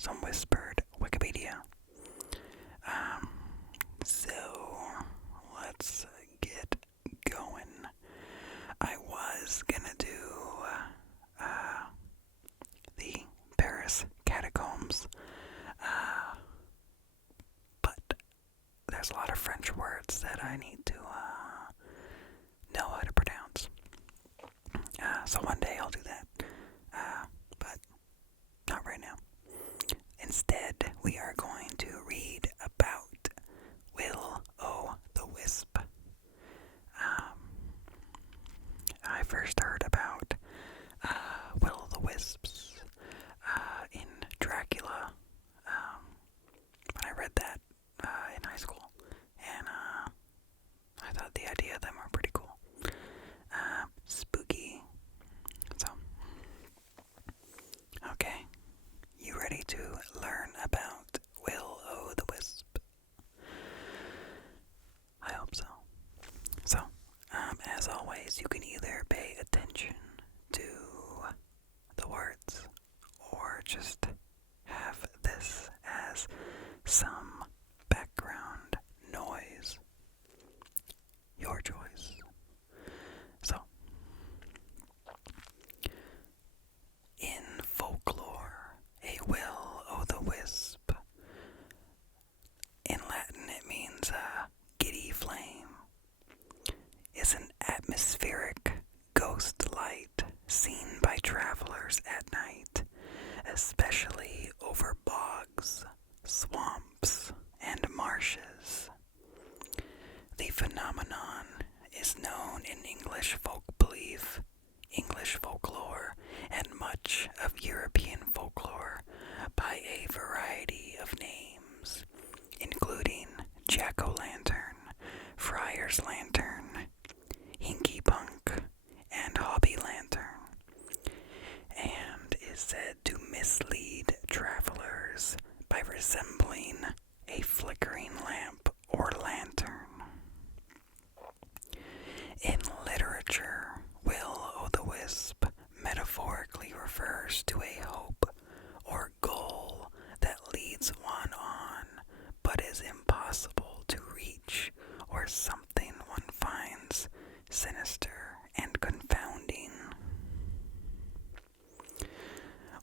some Whispered Wikipedia. So let's get going. I was gonna do the Paris catacombs, but there's a lot of French words that I need to know how to pronounce. So one day I'll do that, but not right now. Instead, we are going to read about Will O' the Wisp. I first heard about Will o' the Wisps in Dracula when I read that in high school, and I thought the idea of them were pretty cool. Spooky. So, okay, you ready to learn about Will O' the Wisp? I hope so. So, as always, you can either pay attention to the words or just have this as some background noise. Your choice. So, in folklore, a will o' the wisp. In Latin, it means giddy flame. Is an atmospheric ghost light seen by travelers at night, especially over bogs, swamps, and marshes. The phenomenon is known in English folk belief, English folklore, and much of European folklore by a variety of names, including jack-o'-lantern, friar's lantern, hinky punk, and hobby lantern, and is said to mislead travelers by resembling a flickering lamp or lantern. In literature, Will o' the Wisp metaphorically refers to a hope or goal that leads one on, but is impossible to reach, or something one finds sinister and confounding.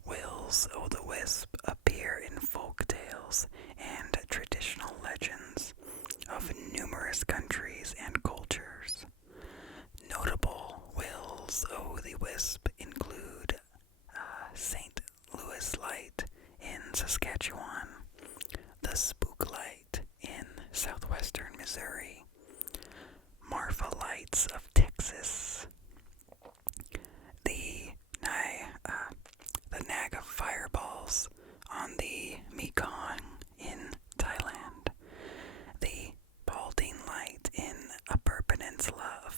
Wills o' the Wisp appear in folk tales and traditional legends of numerous countries and cultures. Notable wills o' the Wisp include St. Louis Light in Saskatchewan, the Spook Light in southwestern Missouri, Marfa Lights of Texas, the Naga Fireballs on the Mekong in Thailand, the Balding Light in Upper Peninsula of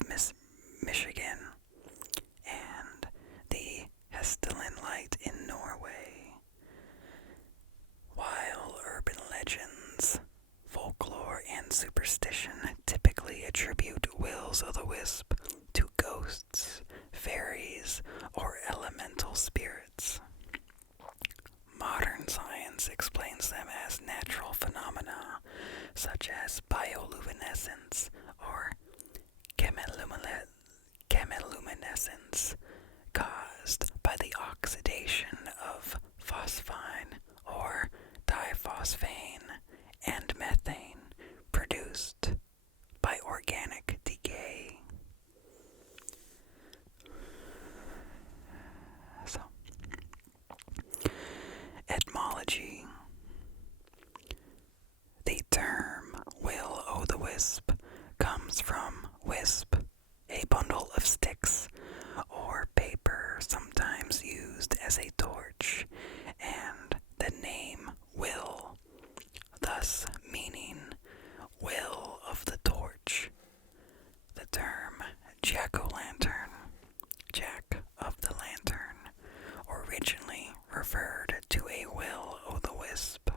Michigan, and the Hestelin Light in Norway. While urban legends, folklore, and superstition typically attribute wills o' the wisp to ghosts, fairies, or elemental spirits, modern science explains them as natural phenomena such as bioluminescence or chemiluminescence caused by the oxidation of phosphine or diphosphane and methane produced by organic decay. So, etymology. The term will o' the wisp comes from wisp, a bundle of sticks or paper sometimes used as a torch, and the name will, thus meaning will of the torch. The term jack-o'-lantern, jack of the lantern, originally referred to a will o' the wisp.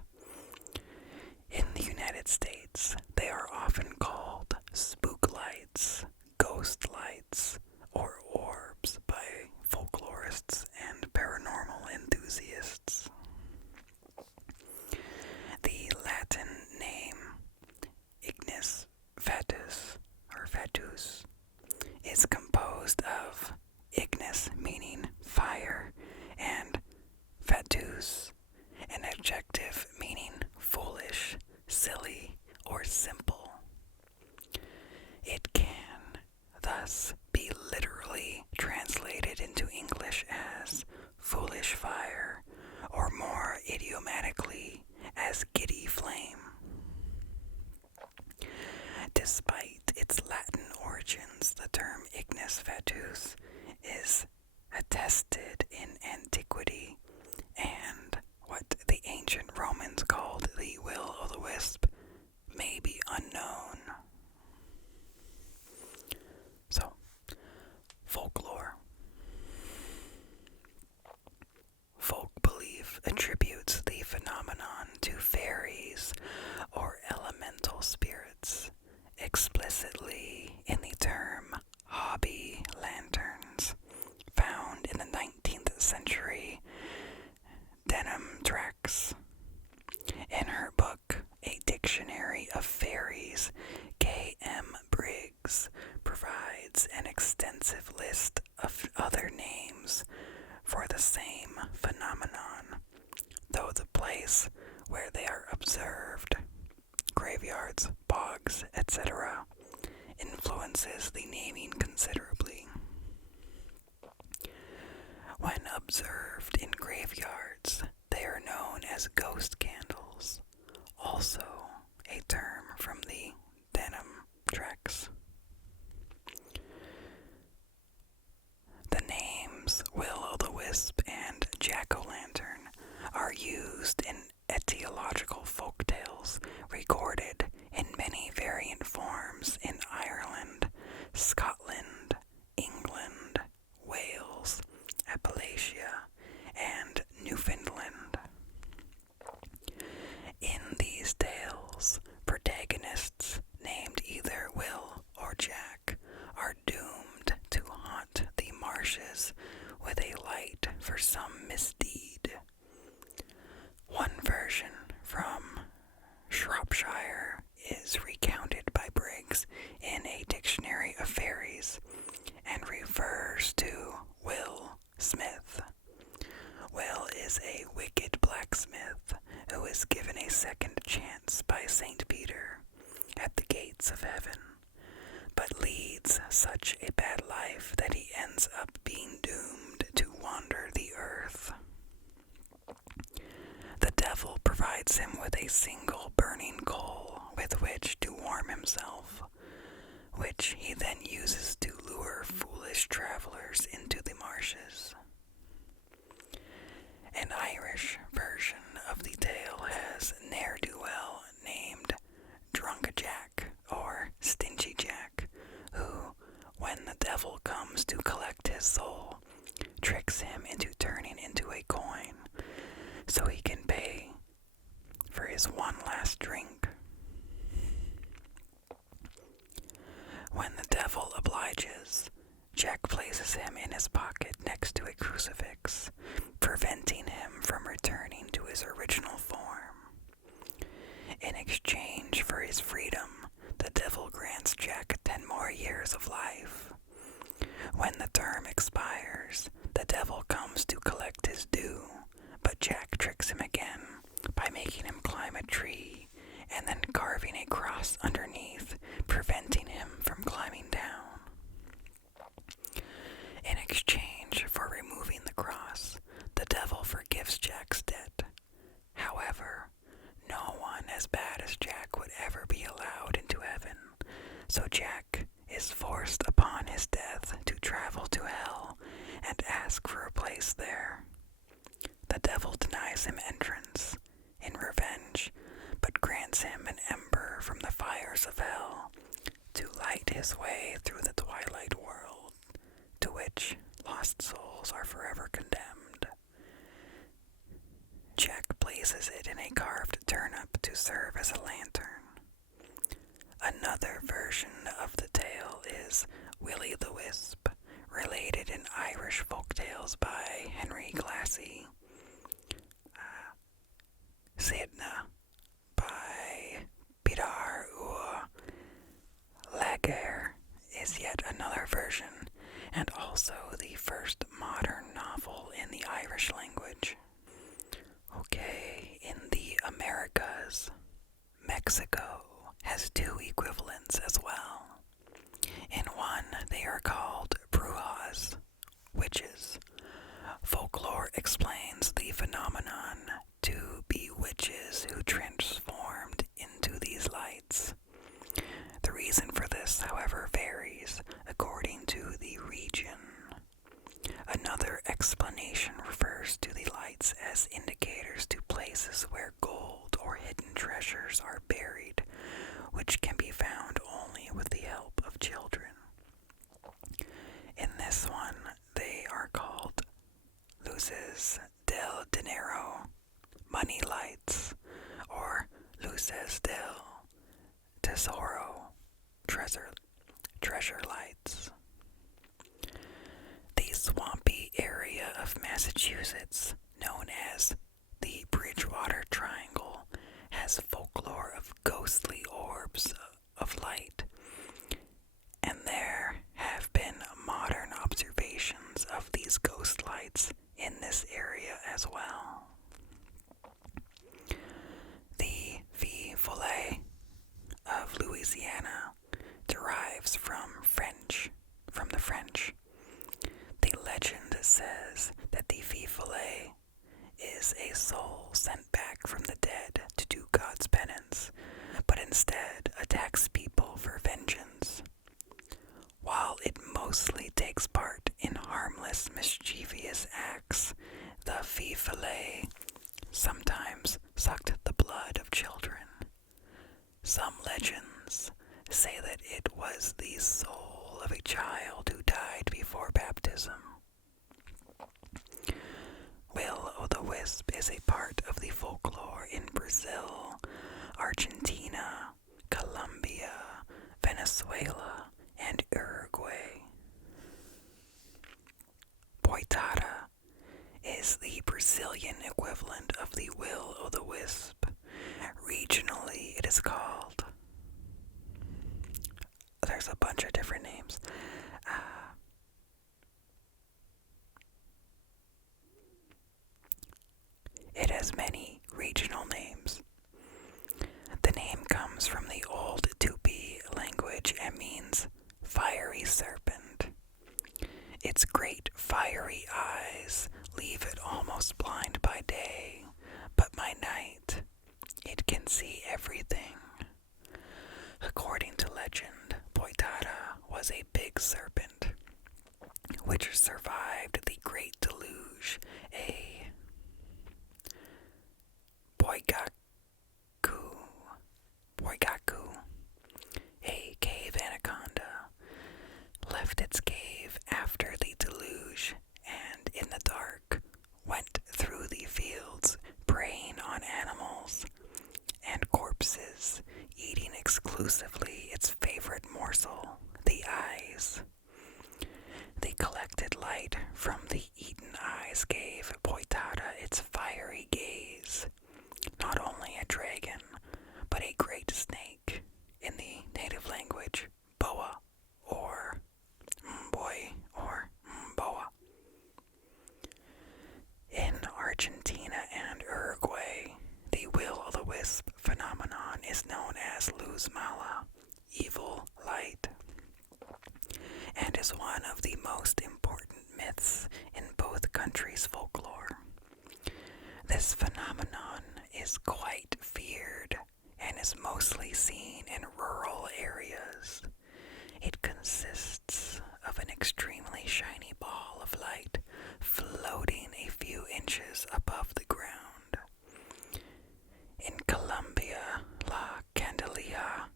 In the United States, they are often called spook lights, ghost lights, or orbs by folklorists and paranormal enthusiasts. idiomatically as giddy flame. Despite its Latin origins, the term ignis fatuus is attested in antiquity, and what the ancient Romans called the will-o'-the-wisp may be unknown. So, folklore. Folk belief attributes the phenomenon to fairies or elemental spirits, explicitly in the term hobby lanterns, found in the 19th century Denham tracts. In her book, A Dictionary of Fairies, K.M. Briggs provides an extensive list of other names for the same phenomenon, though the place where they are observed, graveyards, bogs, etc., influences the naming considerably. When observed in graveyards, they are known as ghost candles, also a term from the Denham tracts. The names will-o'-the-wisp and jack-o'-lantern are used in etymological folktales recorded in many variant forms in Ireland, Scotland, England, Wales, Appalachia, and Newfoundland. In these tales, protagonists named either Will or Jack are doomed to haunt the marshes with a light for some misdeed. One version from Shropshire is recounted by Briggs in A Dictionary of Fairies and refers to Will Smith. Will is a wicked blacksmith who is given a second chance by St. Peter at the gates of heaven, but leads such a bad life that he ends up being doomed to wander the earth. The devil provides him with a single burning coal with which to warm himself, which he then uses to lure foolish travelers into the marshes. An Irish version of the tale has ne'er-do-well named Drunk Jack or Stingy Jack, who, when the devil comes to collect his soul, tricks him into turning into a coin so he can pay for his one last drink. When the devil obliges, Jack places him in his pocket next to a crucifix, preventing him from returning to his original form. In exchange for his freedom, the devil grants Jack 10 more years of life. When the term expires, the devil comes to collect his due, but Jack tricks him again by making him climb a tree and then carving a cross underneath, preventing him from climbing down. In exchange for removing the cross, the devil forgives Jack's debt. However, no one as bad as Jack would ever be allowed into heaven, so Jack is forced upon his death to travel to hell and ask for a place there. The devil denies him entrance in revenge, but grants him an ember from the fires of hell to light his way through the twilight world, to which lost souls are forever condemned. Jack places it in a carved turnip to serve as a lantern. Another version of the tale is Willie the Wisp, related in Irish folktales by Henry Glassy. Sidna by Peter Lager is yet another version, and also the first modern novel in the Irish language. Okay, in the Americas, Mexico has two equivalents as well. In one, they are called brujas, witches. Folklore explains the phenomenon to places where gold or hidden treasures are buried, which can be found only with the help of children. In this one, they are called luces del dinero, money lights, or luces del tesoro, treasure lights. The swampy area of Massachusetts, known as the Bridgewater Triangle, has folklore of ghostly orbs of light, and there have been modern observations of these ghost lights in this area as well. The fée follette of Louisiana derives from the French. The legend says that the fée follette is a soul sent back from the dead to do God's penance, but instead attacks people for vengeance. While it mostly takes part in harmless, mischievous acts, the fée follette sometimes sucked the blood of children. Some legends say that it was the soul of a child who died before baptism. Will-o'-the-wisp is a part of the folklore in Brazil, Argentina, Colombia, Venezuela, and Uruguay. Boitada is the Brazilian equivalent of the will-o'-the-wisp. Regionally, it is called... There's a bunch of different names. It has many regional names. The name comes from the old Tupi language and means fiery serpent. Its great fiery eyes leave it almost blind by day, but by night it can see everything. According to legend, Boitada was a big serpent which survived the Great Deluge, a Boigaku, a cave anaconda, left its cave after the deluge and in the dark went through the fields preying on animals and corpses, eating exclusively its favorite morsel, the eyes. The collected light from the eaten eyes gave Boitada its fiery gaze. Not only a dragon, but a great snake, in the native language, boa, or boy, or boa. In Argentina and Uruguay, the will-o'-the-wisp phenomenon is known as luz mala, evil light, and is one of the most important myths in both countries' folklore. This phenomenon is quite feared and is mostly seen in rural areas. It consists of an extremely shiny ball of light floating a few inches above the ground. In Colombia, La Candelaria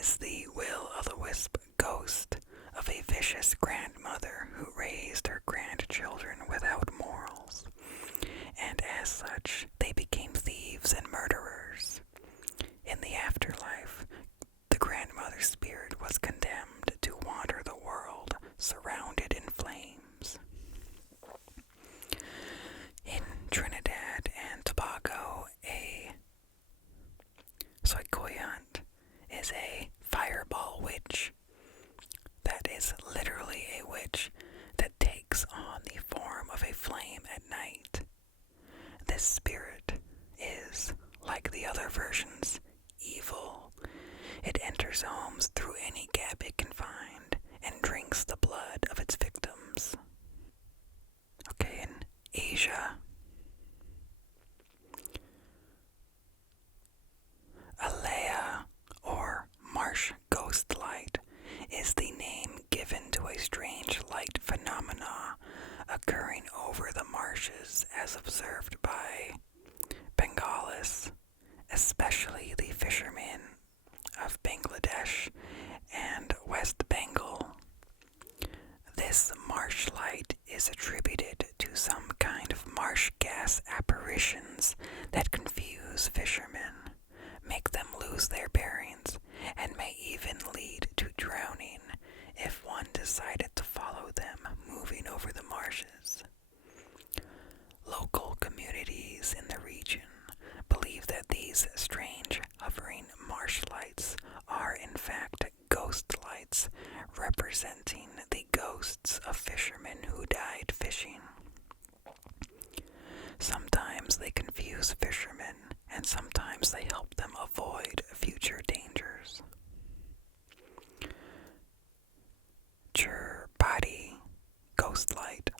is the will-o'-the-wisp ghost of a vicious grandmother who raised her grandchildren without morals, and as such, they became thieves and murderers. In the afterlife, the grandmother's spirit was condemned to wander the world, surrounded in flames. In Trinidad and Tobago, a Soikoyant is a fireball witch. That is literally a witch that takes on the form of a flame at night. This spirit is, like the other versions, evil. It enters homes through any gap it can find and drinks the blood of its victims. Okay, in Asia, Alea, or marsh ghost light, is the name given to a strange light phenomena occurring over the marshes as of observed by Bengalis, especially the fishermen of Bangladesh and West Bengal. This marsh light is attributed to some kind of marsh gas apparitions that confuse fishermen, make them lose their bearings, and may even lead to drowning if one decided to follow them moving over the marshes. Local communities in the region believe that these strange hovering marsh lights are in fact ghost lights representing the ghosts of fishermen who died fishing. Sometimes they confuse fishermen, and sometimes they help them avoid future dangers. Body ghost light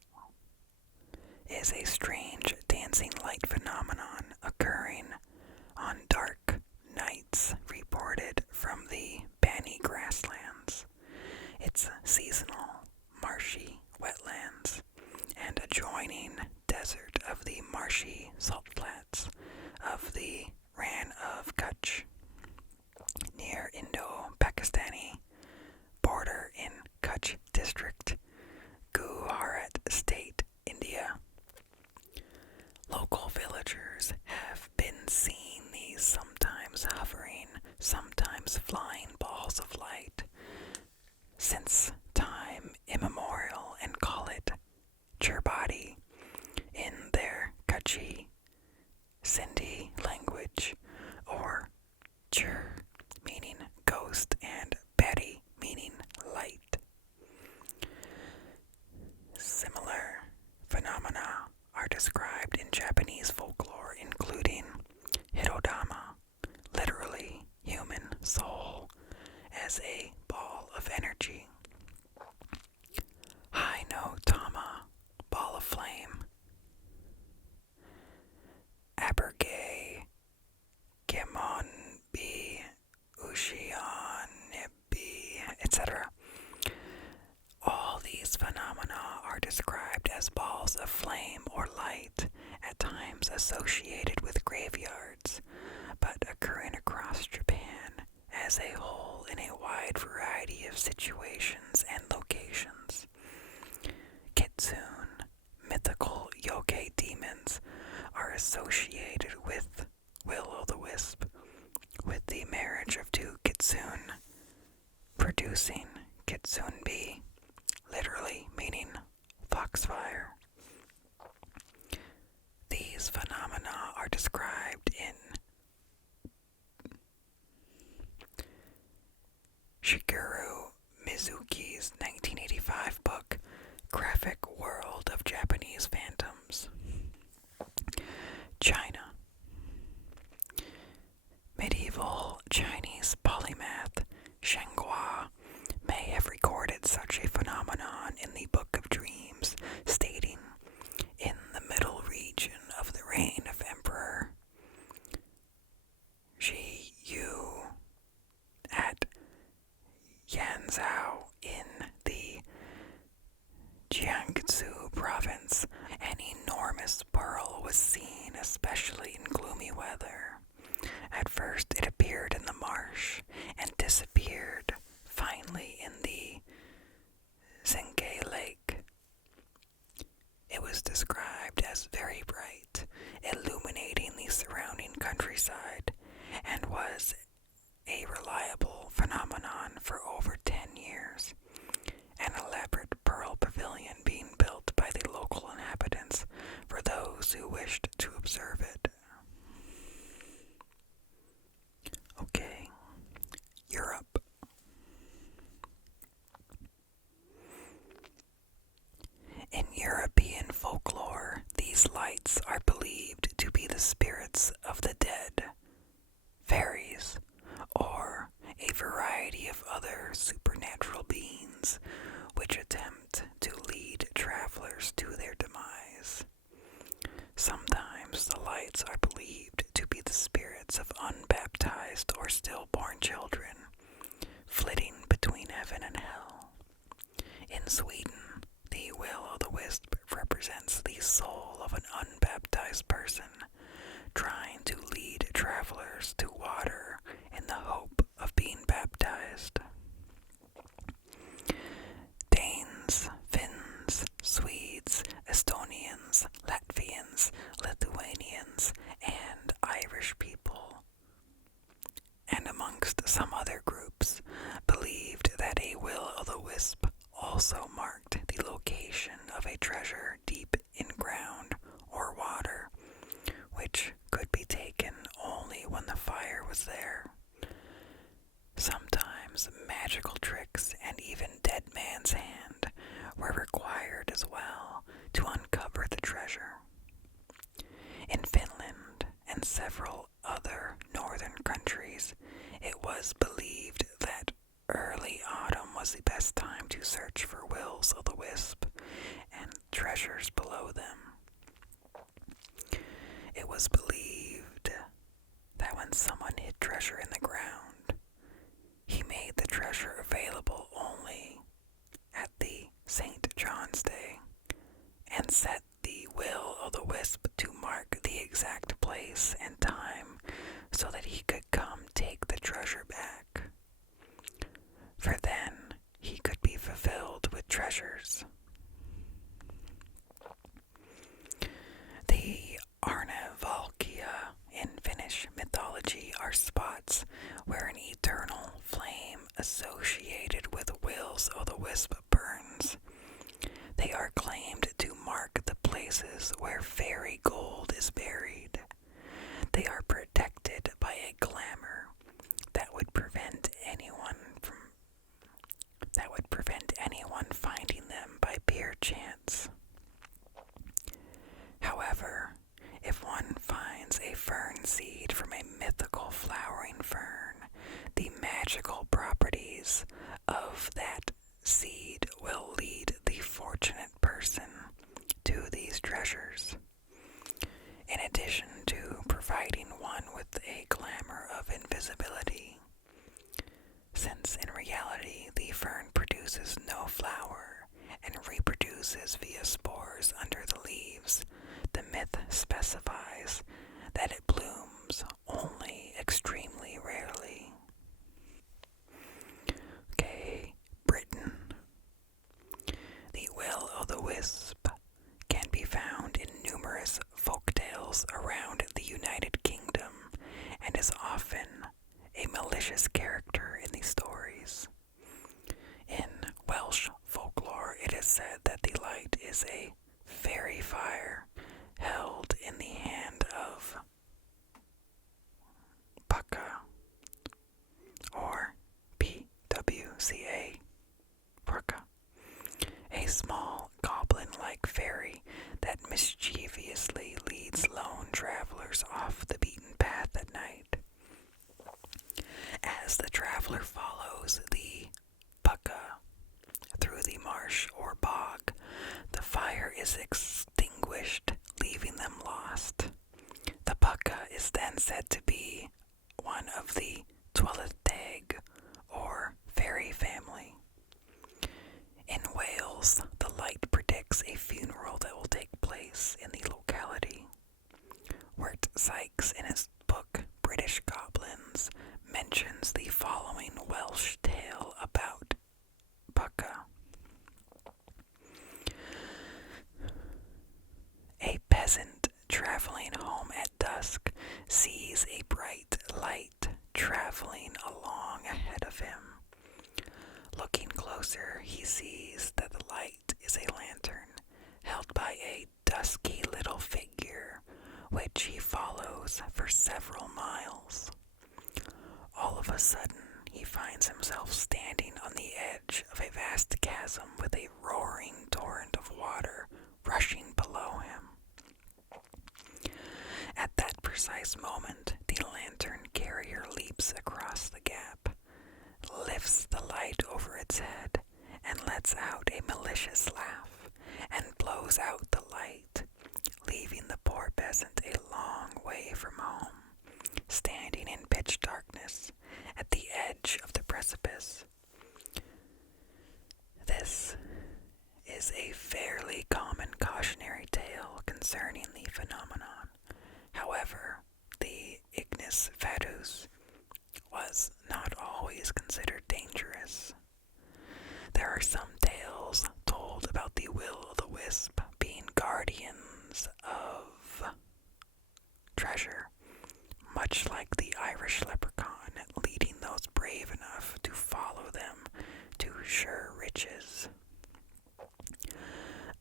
is a strange dancing light phenomenon occurring on dark nights reported from the Bani grasslands. It's seasonal, marshy wetlands and adjoining desert of the marshy salt flats of the Rann of Kutch near Indo-Pakistani border in Kutch district, Gujarat state, India. Local villagers have been seeing these sometimes hovering, sometimes flying balls of light since time immemorial and call it Churbadi in their Kutchi Sindhi language, or Chur meaning ghost and Badi meaning light. Similar phenomena are described in Japanese folklore, including Hirodama, literally human soul, as a ball of energy. Haino-tama, ball of flame. Aberge, Gemonbi, Oceania, etc. All these phenomena are described as balls of flame or light, at times associated with graveyards, but occurring across Japan as a whole in a wide variety of situations and locations. Kitsune, mythical yokai demons, are associated with will-o'-the-wisp, with the marriage of two kitsune, producing kitsunbi, literally meaning foxfire. These phenomena are described in Shigeru Mizuki's 1985 book, Graphic World of Japanese Phantoms. China. Medieval Chinese polymath Shenghua may have recorded such a phenomenon in the Book of Dreams, stating, in the middle region of the reign of Emperor Shi Yu at Yanzhou in the Jiangsu province, an enormous pearl was seen, especially in gloomy weather. At first it appeared in the marsh and disappeared finally in the Zenghe Lake. It was described as very bright, illuminating the surrounding countryside, and was a reliable phenomenon for over 10 years. An elaborate pearl pavilion being built by the local inhabitants for those who wished to observe it. Okay, Europe. In European folklore, these lights are believed to be the spirits of the dead, fairies, or a variety of other supernatural beings which attempt to lead travelers to their demise. Sometimes the lights are believed to be the spirits of unbaptized or stillborn children, flitting between heaven and hell. In Sweden, The will-o'-the-wisp represents the soul of an unbaptized person trying to lead travelers to water in the hope of being baptized. Danes, Finns, Swedes, Estonians, Latvians, Lithuanians, and Irish people, and amongst some other groups, believed that a will-o'-the-wisp also marked the location of a treasure deep in ground or water, which could be taken only when the fire was there. Sometimes magical tricks and even dead man's hand were required as well to uncover the treasure. In Finland and several other northern countries, it was believed that early autumn was the best time to search for wills-o'-the-wisp and treasures below them. It was believed that when someone hid treasure in the ground, he made the treasure available only at the St. John's Day and set the will-o'-the-wisp to mark the exact place and time so that he could come take the treasure back. For then he could be fulfilled with treasures. The Arnevalkia in Finnish mythology are spots where an eternal flame associated with wills-o'-the-wisp burns. They are claimed to mark the places where fairy gold is buried. They are protected by a glamour that would prevent anyone finding them by pure chance. However, if one finds a fern seed from a mythical flowering fern, the magical properties of that seed will lead the fortunate person to these treasures, in addition to providing one with a glamour of invisibility. Since in reality the fern produces no flower and reproduces via spores under the leaves, the myth specifies that it blooms only extremely rarely. Okay, Britain. The will-o'-the-wisp can be found in numerous folktales around the United Kingdom and is often a malicious character in these stories. In Welsh folklore, it is said that the light is a fairy fire held in the hand of Pucca, or PWCA, Pucca, a small goblin-like fairy that mischievously leads lone travelers off the beaten path at night. As the traveler follows the Pucca through the marsh or bog, the fire is extinguished, leaving them lost. The Pucca is then said to be one of the Twelydeg, or fairy family. In Wales, the light predicts a funeral that will take place in the locality. Wirt Sykes, in his book British Goblins, mentions the following Welsh tale about Pucca. A peasant traveling home at dusk sees a bright light traveling along ahead of him. Looking closer, he sees that the light is a lantern held by a dusky little figure, which he follows for several miles. All of a sudden, he finds himself standing on the edge of a vast chasm with a roaring torrent of water rushing below him. At that precise moment, the lantern carrier leaps across the gap, lifts the light over its head, and lets out a malicious laugh, and blows out the light, leaving the poor peasant a long way from home, standing in pitch darkness at the edge of the precipice. This is a witches.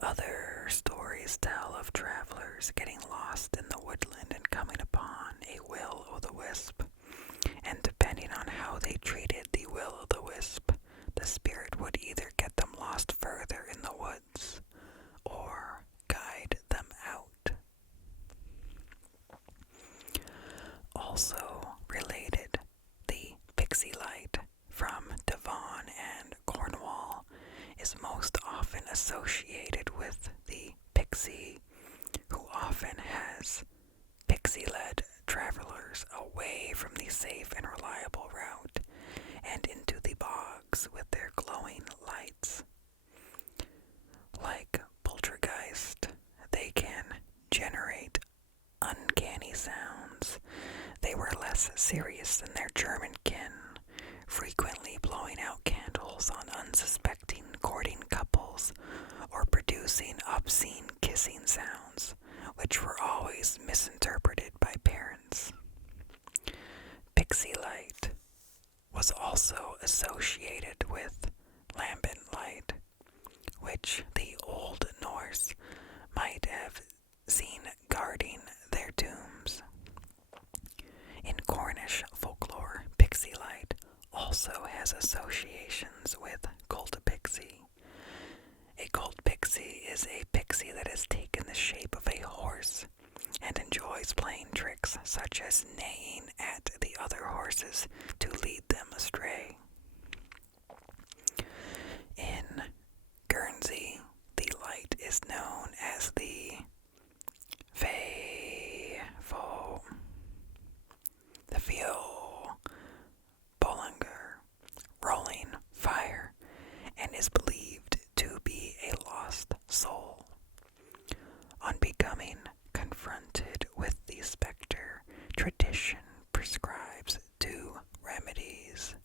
Other stories tell of travelers getting lost in the woodland and coming upon a will-o'-the-wisp, and depending on how they treated the will-o'-the-wisp, the spirit would either get them lost further in the woods or guide them out. Also related, the pixie light from Devon and Cornwall is most often associated with the pixie, who often has pixie-led travelers away from the safe and reliable route and into the bogs with their glowing lights. Like poltergeist, they can generate uncanny sounds. They were less serious than their German kin, frequently blowing out candles on unsuspecting courting couples or producing obscene kissing sounds, which were always misinterpreted by parents. Pixie light was also associated with lambent light, which the Old Norse might have seen guarding their tombs. In Cornish folklore, pixie light also has associations with gold pixie. A gold pixie is a pixie that has taken the shape of a horse and enjoys playing tricks such as neighing at the other horses to lead them astray. In Guernsey, the light is known as the Fio Bollinger, rolling fire, and is believed to be a lost soul. On becoming confronted with the specter, tradition prescribes 2 remedies.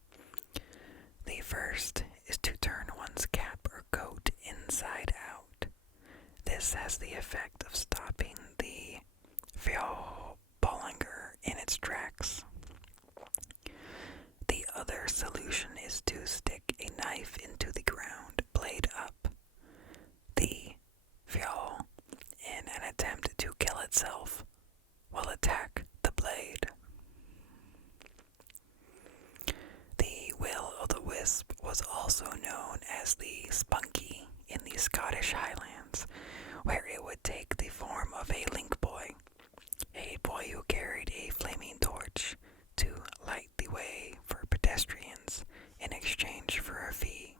The first is to turn one's cap or coat inside out. This has the effect of stopping the Fio Bollinger in its tracks. The other solution is to stick a knife into the ground, blade up. The Fio, in an attempt to kill itself, will attack the blade. The will-o'-the-wisp was also known as the spunky in the Scottish Highlands, where it would take the form of a link boy, a boy who carried a flaming torch to light the way for pedestrians in exchange for a fee,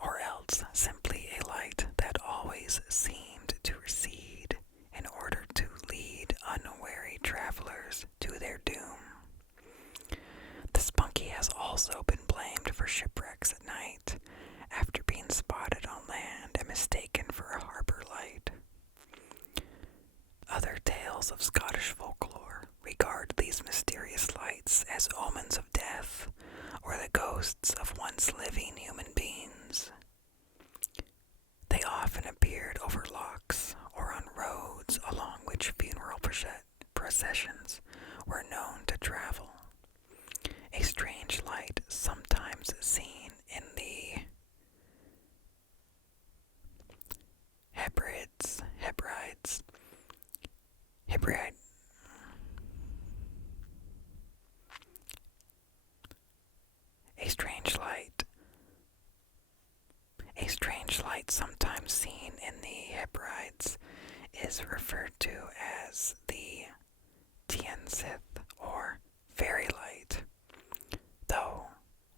or else simply a light that always seemed to recede in order to lead unwary travelers to their doom. The spunky has also been blamed for shipwrecks at night after being spotted on land and mistaken for a harbor light. Other tales of Scottish folklore regard these mysterious lights as omens of death or the ghosts of once living human beings. They often appeared over locks or on roads along which funeral processions were known to travel. A strange light sometimes seen in the Hebrides. A strange light sometimes seen in the Hebrides is referred to as the Tiensith or fairy light, though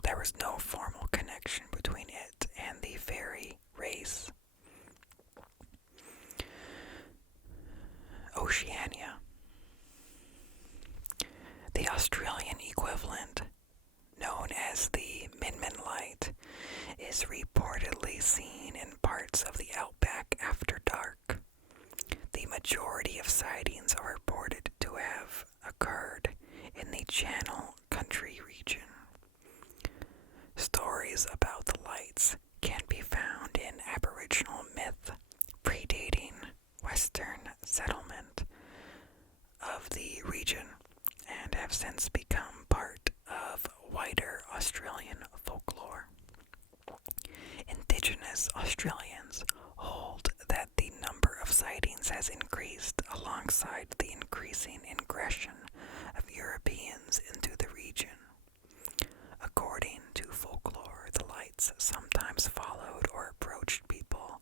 there was no formal connection between it and the fairy race. Oceania. The Australian equivalent, known as the Min-Min light, is reportedly seen in parts of the outback after dark. The majority of sightings are reported to have occurred in the Channel Country region. Stories about the lights can be found in Aboriginal myth predating Western settlement of the region and have since become part of wider Australian folklore. indigenous Australians hold that the number of sightings has increased alongside the increasing ingression of Europeans into the region. According to folklore, the lights sometimes followed or approached people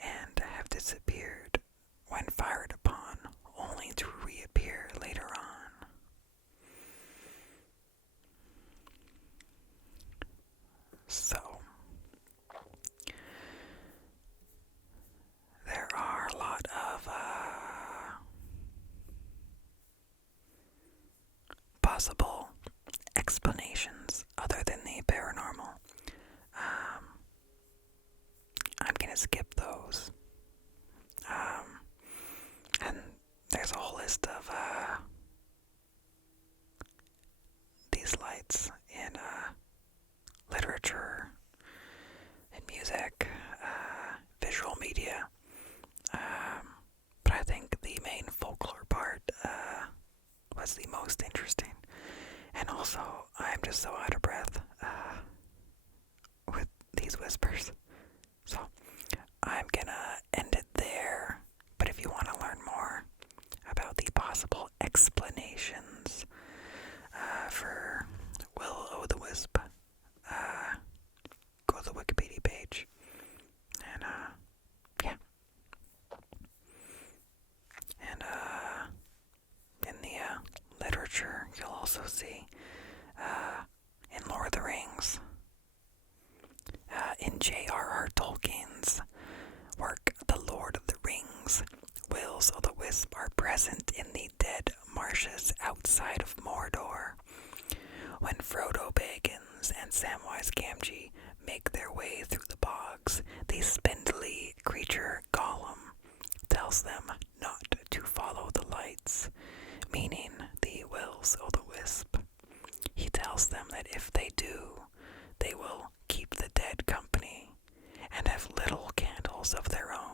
and have disappeared when fired upon, only to reappear later on. So, there are a lot of possible explanations other than the paranormal. I'm gonna skip those. And there's a whole list of these lights in literature, in music, visual media. But I think the main folklore part was the most interesting. And also, I'm just so out of breath with these whispers. So, I'm gonna end it there. But if you want to learn more about the possible explanations for Will O' the Wisp, go to the Wikipedia page. And, yeah. And, in the literature, you'll also see, in Lord of the Rings, in J.R.R. Tolkien's work, The Lord of the Rings, Wills o' the Wisp are present in the dead marshes outside of Mordor. When Frodo Baggins and Samwise Gamgee make their way through the bogs, the spindly creature Gollum tells them not to follow the lights, meaning the Wills o' the Wisp. He tells them that if they do, they will keep the dead company and have little candles of their own.